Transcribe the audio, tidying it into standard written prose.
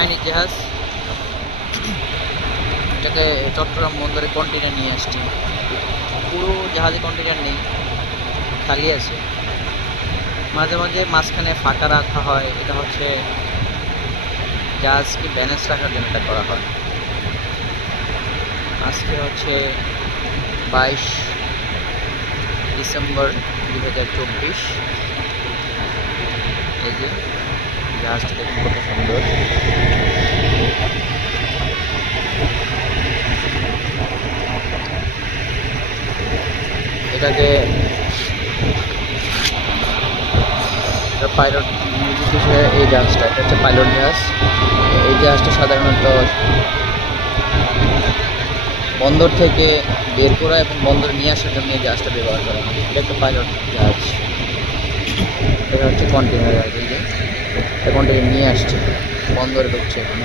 Chinese জাহাজ, এটাকে চট্টগ্রাম বন্দরে কন্টেনার নিয়ে আসছে। পুরো জাহাজে কন্টেনার নেই, খালি আছে। মাঝে মাঝে মাঝখানে ফাঁকা রাখা হয়, এটা হচ্ছে জাহাজকে ব্যালেন্স রাখার জন্য এটা করা হয়। আজকে হচ্ছে 22 ডিসেম্বর 2024। এই যে জাহাজটা দেখুন কত সুন্দর। এটাকে পাইলট মিউজিক হিসেবে এই জাহাজটা, এটা হচ্ছে পাইলট জাহাজ। এই জাহাজটা সাধারণত বন্দর থেকে বের করা এবং বন্দরে নিয়ে আসার জন্য এই জাহাজটা ব্যবহার করা হয়। এটা একটা পাইলট জাহাজ। এটা হচ্ছে কন্টেনার জাহাজ, এই যে কন্টেনার নিয়ে আসছে, বন্দরে ঢুকছে এখন।